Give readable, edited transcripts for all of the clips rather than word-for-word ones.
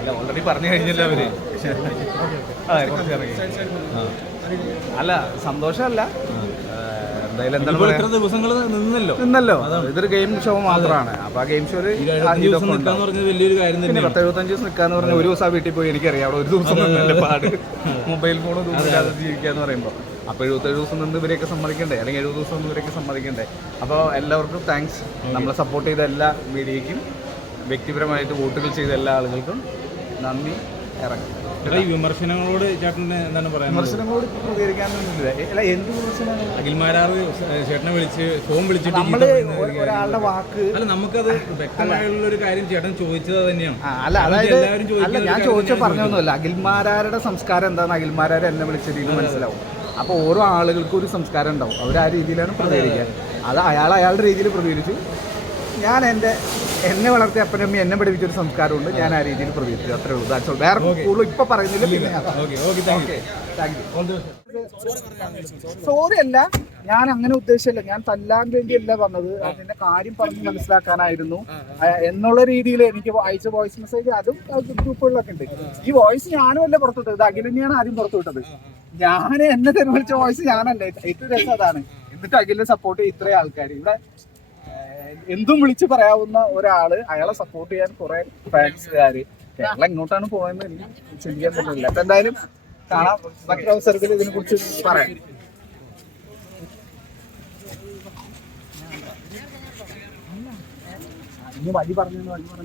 Already പറഞ്ഞു കഴിഞ്ഞല്ലോ അവര്. അതെ, കുറച്ച് ഇറങ്ങി. അല്ല, സന്തോഷമല്ല, എന്തായാലും എന്താണ് ഇത്ര ദിവസങ്ങൾ നിന്നല്ലോ. ഇതൊരു ഗെയിം ഷോ മാത്രമാണ്. അപ്പൊ ആ ഗെയിം ഷോയില് വലിയൊരു കാര്യം പിന്നെ 10-75 ദിവസം നിൽക്കാന്ന് പറഞ്ഞാൽ ഒരു ദിവസം വീട്ടിൽ പോയി എനിക്കറിയാം. അവിടെ ഒരു ദിവസം നിന്നെ പാട് മൊബൈൽ ഫോൺ ദൂരമില്ലാതെ ജീവിക്കാന്ന് പറയുമ്പോൾ അപ്പോൾ 77 ദിവസം നിന്ന് ഇവരെയൊക്കെ സമ്മതിക്കണ്ടേ, അല്ലെങ്കിൽ 70 ദിവസം നിന്ന് ഇവരെയൊക്കെ സമ്മതിക്കണ്ടേ. അപ്പോൾ എല്ലാവർക്കും താങ്ക്സ്. നമ്മളെ സപ്പോർട്ട് ചെയ്ത എല്ലാ മീഡിയയ്ക്കും, വ്യക്തിപരമായിട്ട് വോട്ടുകൾ ചെയ്ത എല്ലാ ആളുകൾക്കും നന്ദി. ഇറങ്ങും. ഈ വിമർശനങ്ങളോട് ചേട്ടന് എന്താണ് പറയുക? വിമർശനങ്ങളോട് പ്രതികരിക്കാനൊന്നുമില്ല. അല്ല, എന്ത് വിമർശനമാണ്? അഖിൽമാരാറ് ചേട്ടനെ വിളിച്ച് ഫോൺ വിളിച്ചിട്ട് നമ്മള് ഒരാളുടെ വാക്ക്, അല്ല നമുക്കത് വ്യക്തമായുള്ള ഒരു കാര്യം ചേട്ടൻ ചോദിച്ചത് തന്നെയാണ്. അല്ല, അതായത് അല്ല, ഞാൻ ചോദിച്ച പറഞ്ഞൊന്നുമല്ല. അഖിൽമാരാരുടെ സംസ്കാരം എന്താണ്, അഖിൽമാരാരെ എന്നെ വിളിച്ചതിൽ മനസ്സിലാവും. അപ്പോൾ ഓരോ ആളുകൾക്കും ഒരു സംസ്കാരം ഉണ്ടാവും. അവർ ആ രീതിയിലാണ് പ്രതികരിക്കുക. അത് അയാളുടെ രീതിയിൽ പ്രതികരിച്ചു. ഞാൻ എന്നെ വളർത്തിയ അപ്പനമ്മ എന്നെ പഠിപ്പിച്ചൊരു സംസ്കാരമുണ്ട്. ഞാൻ ആ രീതിയിൽ പ്രതികരിച്ചു. അത്രേ ഉള്ളൂ. ദാറ്റ്സ് വേറെ കൂടുതൽ ഇപ്പൊ പറയുന്നില്ല. സോറി അല്ല, ഞാൻ അങ്ങനെ ഉദ്ദേശിച്ചല്ല. ഞാൻ തല്ലാൻ വേണ്ടിയല്ല പറഞ്ഞത്. അതിന്റെ കാര്യം പറഞ്ഞ് മനസ്സിലാക്കാനായിരുന്നു എന്നുള്ള രീതിയിൽ എനിക്ക് അയച്ച വോയിസ് മെസ്സേജ് അതും ഗ്രൂപ്പുകളിലൊക്കെ ഉണ്ട്. ഈ വോയിസ് ഞാനും അല്ല പുറത്തുവിട്ടത്, ഇത് അഖിലിനെയാണ് ആദ്യം പുറത്തുവിട്ടത്. ഞാൻ എന്നെ തെരുവിളിച്ച വോയിസ് ഞാനല്ലേ. ഏറ്റവും രസം അതാണ്. എന്നിട്ട് അഖിലിനെ സപ്പോർട്ട് ചെയ്യും ഇത്രയും ആൾക്കാർ. ഇവിടെ എന്തും വിളിച്ച് പറയാവുന്ന ഒരാള്, അയാളെ സപ്പോർട്ട് ചെയ്യാൻ കുറെ ഫാൻസുകാര്. കേരളം എങ്ങോട്ടാണ് പോയെന്ന് എനിക്ക് ചിന്തിക്കാൻ പറ്റില്ല. അപ്പൊ എന്തായാലും കാണാം മറ്റൊരവസരത്തിൽ ഇതിനെ കുറിച്ച് പറയാം. ഇനി വഴി പറഞ്ഞു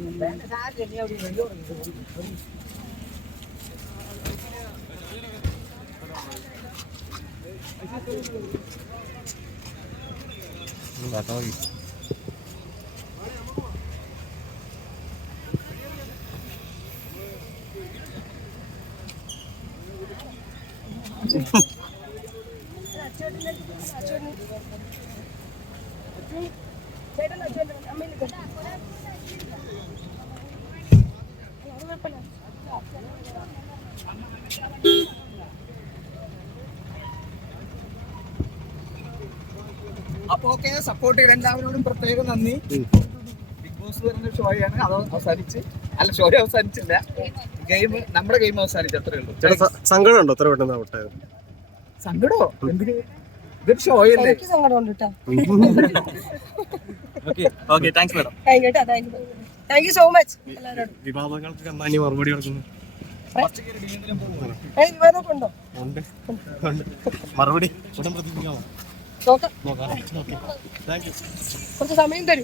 അപ്പൊ ഓക്കെ, സപ്പോർട്ട് ചെയ്ത് എല്ലാവരോടും പ്രത്യേകം നന്ദി. ബിഗ് ബോസ് വരുന്ന ഷോയാണ്. അത് ഷോ അവസാനിച്ചില്ല. നമ്മുടെ ഗെയിം അവസാനിച്ചു. അത്രേ ഉള്ളൂ. സങ്കടമുണ്ടോ ഇത്ര പെട്ടെന്ന് ഔട്ടായത്? സങ്കടോ? എന്തിന്? ഇതൊരു ഷോയല്ലേ. വിവാദങ്ങൾക്ക് എന്നാ മറുപടി കൊടുക്കുന്നു? മറുപടി ഉടൻ പ്രതികരിക്കാമോ? കുറച്ച് സമയം തരും.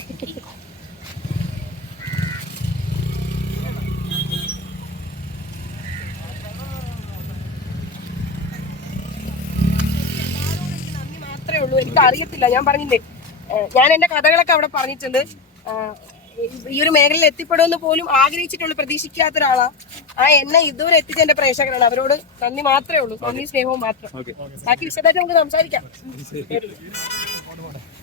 മാത്രമേ ഉള്ളൂ. എനിക്ക് അറിയത്തില്ല. ഞാൻ പറഞ്ഞില്ലേ, ഞാൻ എന്റെ കഥകളൊക്കെ അവിടെ പറഞ്ഞിട്ടുണ്ട്. ഈ ഒരു മേഖലയിൽ എത്തിപ്പെടുമെന്ന് പോലും ആഗ്രഹിച്ചിട്ടുള്ളൂ, പ്രതീക്ഷിക്കാത്ത ഒരാളാ. എന്നെ ഇതുവരെ എത്തിച്ച എന്റെ പ്രേക്ഷകരാണ്. അവരോട് നന്ദി മാത്രമേ ഉള്ളൂ. നന്ദി, സ്നേഹവും മാത്രം. ബാക്കി വിശദമായിട്ട് നമുക്ക് സംസാരിക്കാം.